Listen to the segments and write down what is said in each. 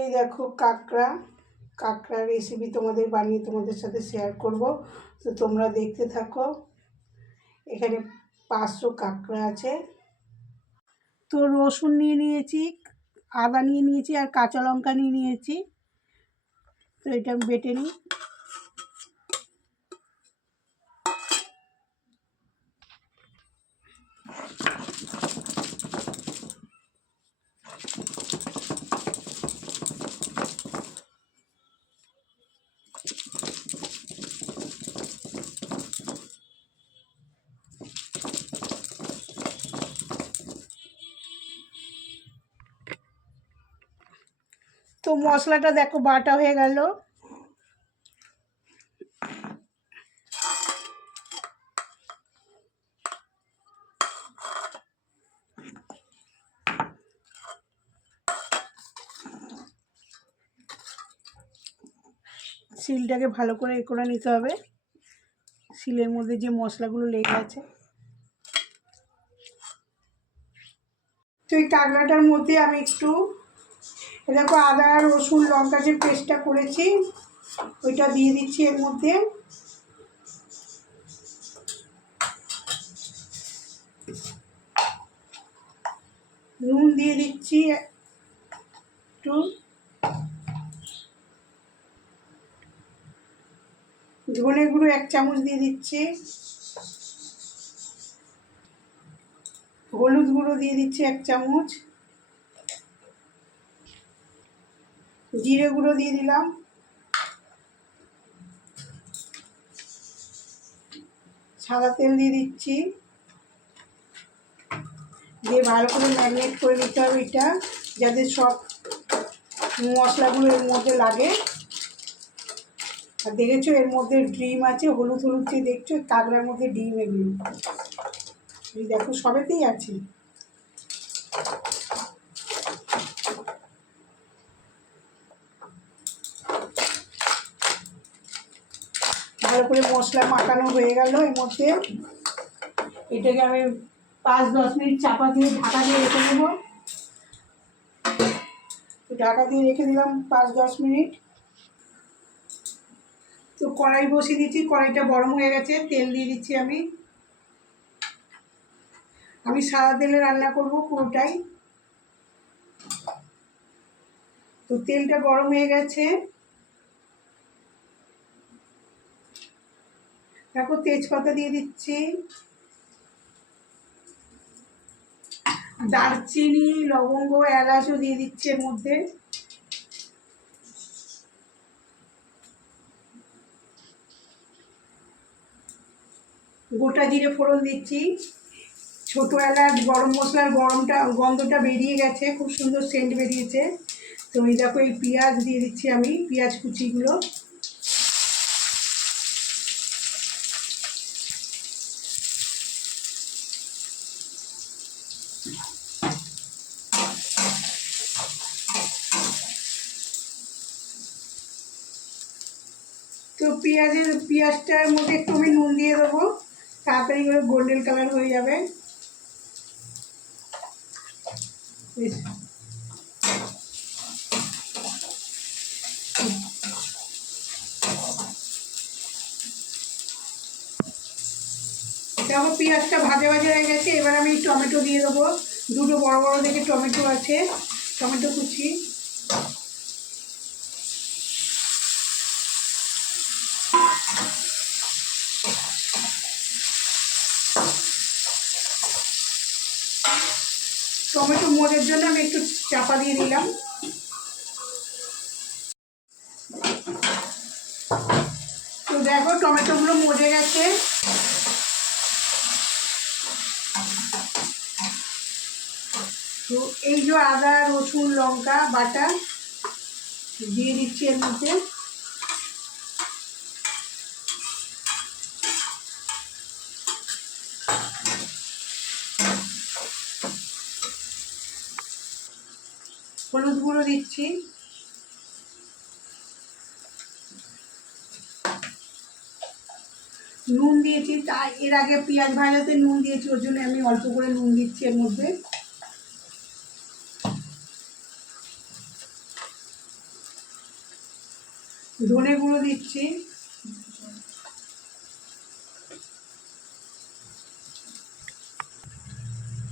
এই দেখো কাঁকড়া রেসিপি তোমাদের বানিয়ে তোমাদের সাথে শেয়ার করব। তো তোমরা দেখতে থাকো। এখানে 500 কাঁকড়া আছে। তো রসুন নিয়ে নিয়েছি, আদা নিয়ে নিয়েছি আর কাঁচা লঙ্কা নিয়ে নিয়েছি। তো এটা আমি বেটে নিই। তো মশলাটা দেখো বাটা হয়ে গেল। শিলটাকে ভালো করে করে নিতে হবে, শিলের মধ্যে যে মশলাগুলো লেগে আছে। তো এই কাঁকড়াটার মধ্যে আমি একটু দেখো আদা রসুন লঙ্কা যে পেস্টটা করেছি ওইটা দিয়ে দিচ্ছি এর মধ্যে। নুন দিয়ে দিচ্ছি একটু, ধনে গুঁড়ো 1 চামচ দিয়ে দিচ্ছি, হলুদ গুঁড়ো দিয়ে দিচ্ছি 1 চামচ, জিরে গুঁড়ো দিয়ে দিলাম, সাদা তেল দিয়ে দিচ্ছি। দিয়ে ভালো করে ম্যারিনেট করে নিতে হবে এটা, যাতে সব মশলাগুলো এর মধ্যে লাগে। আর দেখেছো এর মধ্যে ডিম আছে, হলুদ হলুদ যে দেখছো কাঁকড়ার মধ্যে ডিম, এগুলো এই দেখো সবেতেই আছে। ভালো করে মশলা মাখানো হয়ে গেল এর মধ্যে। এটাকে আমি 5-10 মিনিট চাপা দিয়ে ঢাকা দিয়ে রেখে দেবো। ঢাকা দিয়ে রেখে দিলাম 5-10 মিনিট। তো কড়াই বসিয়ে দিচ্ছি, কড়াইটা গরম হয়ে গেছে। তেল দিয়ে দিচ্ছি আমি সাদা তেলে রান্না করব পুরোটাই। তো তেলটা গরম হয়ে গেছে। তারপর তেজপাতা দিয়ে দিচ্ছি, দারচিনি লবঙ্গ এলাচও দিয়ে দিচ্ছি এর মধ্যে। গোটা জিরে ফোড়ন দিচ্ছি, ছোট এলাচ, গরম মশলার গন্ধটা বেরিয়ে গেছে, খুব সুন্দর সেন্ট বেরিয়েছে। তো এই দেখো এই পেঁয়াজ দিয়ে দিচ্ছি আমি, পেঁয়াজ কুচিগুলো। তো পেঁয়াজটার মধ্যে একটু আমি নুন দিয়ে দেবো, তাড়াতাড়ি করে গোল্ডেন কালার হয়ে যাবে। দেখো পেঁয়াজটা ভাজা ভাজা হয়ে গেছে। এবার আমি টমেটো দিয়ে দেবো, দুটো বড় বড় দেখে টমেটো আছে, টমেটো কুচি। টমেটো মজের জন্য আমি একটু চাপা দিয়ে দিলাম। তো দেখো টমেটোগুলো মজে গেছে। তো এই যে আদা রসুন লঙ্কা বাটা দিয়ে দিচ্ছি এর মধ্যে। হলুদ গুঁড়ো দিচ্ছি, নুন দিয়েছি। এর আগে পেঁয়াজ ভাজাতে নুন দিয়েছি, ওর জন্য আমি অল্প করে নুন দিচ্ছি এর মধ্যে। ধনে গুঁড়ো দিচ্ছি,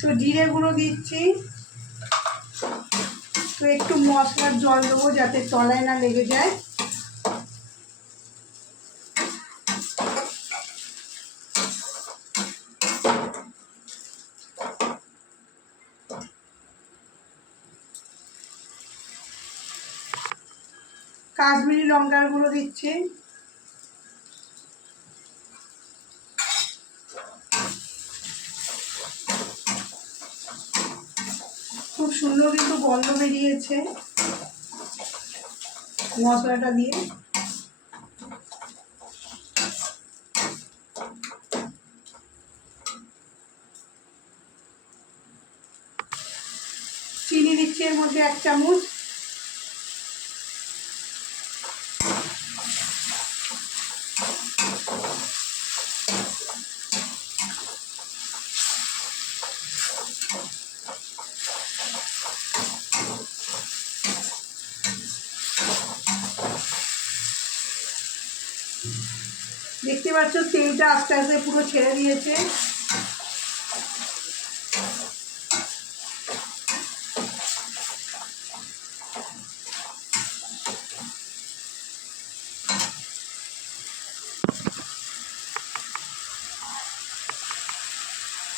তো জিরে গুঁড়ো দিচ্ছি। তো একটু মশলার জল দেবো যাতে তলায় না লেগে যায়। কাশ্মীরি লঙ্কার গুঁড়ো দিচ্ছি, খুব সুন্দর কিন্তু গন্ধ বেরিয়েছে মশলাটা দিয়ে। চিনি দিচ্ছি এর মধ্যে 1 চামচ। দেখতে পাচ্ছ তেলটা আস্তে আস্তে পুরো ছেড়ে দিয়েছে।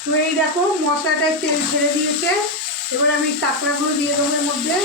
তো এই দেখো মশলাটায় তেল ছেড়ে দিয়েছে। এবার আমি কাঁকড়াগুলো দিয়ে দেবো এর মধ্যে।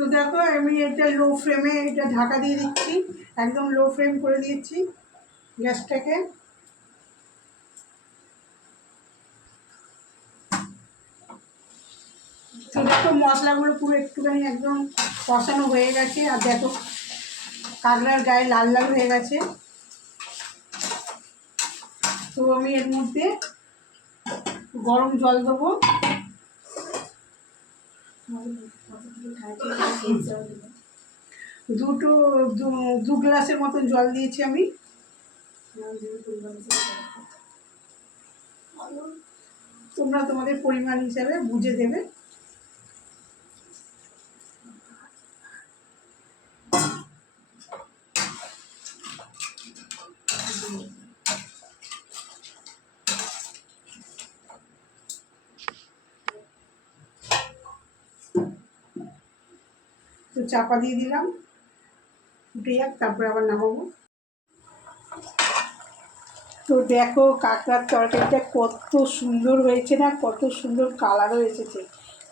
তো দেখো আমি এটা লো ফ্লেমে এটা ঢাকা দিয়ে দিচ্ছি, একদম লো ফ্লেম করে দিয়েছি গ্যাসটাকে। তো দেখো মশলাগুলো পুরো একটুখানি একদম কষানো হয়ে গেছে। আর দেখো কাঁকড়ার গায়ে লাল লাল হয়ে গেছে। তো আমি এর মধ্যে গরম জল দেবো। দু গ্লাসের মতন জল দিয়েছি আমি। তোমরা তোমাদের পরিমাণ হিসাবে বুঝে দেবে। তো চাপা দিয়ে দিলাম, ফুটে যাক, তারপরে আবার নামাবো। তো দেখো কাঁকড়ার তরকারিটা কত সুন্দর হয়েছে না, কত সুন্দর কালারও এসেছে,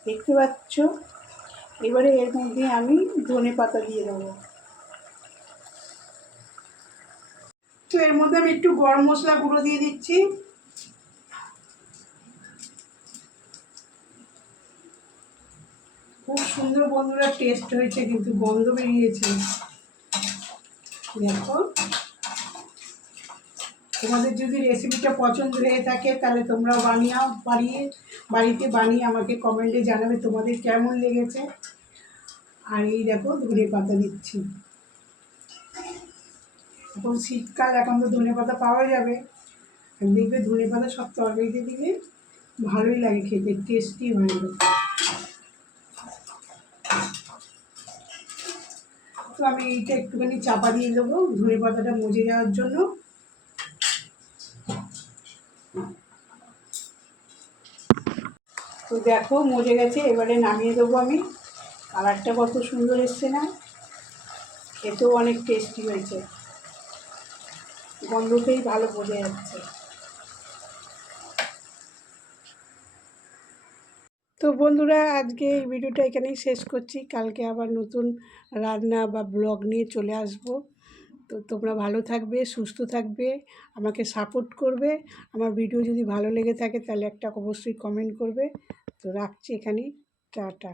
দেখতে পাচ্ছ। এবারে এর মধ্যে আমি ধনেপাতা দিয়ে দেবো। তো এর মধ্যে আমি একটু গরম মশলা গুঁড়ো দিয়ে দিচ্ছি। খুব সুন্দর বন্ধুরা টেস্ট হয়েছে, কিন্তু গন্ধ বেরিয়েছে দেখো। তোমাদের যদি রেসিপিটা পছন্দ হয়ে থাকে তাহলে তোমরাও বাড়িতে বানিয়ে আমাকে কমেন্টে জানাবে তোমাদের কেমন লেগেছে। আর এই দেখো ধনে পাতা দিচ্ছি, এখন শীতকাল, এখন তো ধনে পাতা পাওয়া যাবে। দেখবে ধনে পাতা সব তরকারিতে দিলে ভালোই লাগে খেতে, টেস্টি হয়ে যাবে। তো আমি এইটা একটুখানি চাপা দিয়ে দেবো ধনে পাতাটা মজে যাওয়ার জন্য। তো দেখো মজে গেছে, এবারে নামিয়ে দেবো আমি। কালারটা কত সুন্দর এসছে না, খেতেও অনেক টেস্টি হয়েছে, গন্ধতেই ভালো বোঝা যাচ্ছে। তো বন্ধুরা আজকে এই ভিডিওটা এখানেই শেষ করছি। কালকে আবার নতুন রান্না বা ব্লগ নিয়ে চলে আসব। তো তোমরা ভালো থাকবে, সুস্থ থাকবে, আমাকে সাপোর্ট করবে। আমার ভিডিও যদি ভালো লেগে থাকে তাহলে একটা অবশ্যই কমেন্ট করবে। তো রাখছি এখানেই, টাটা।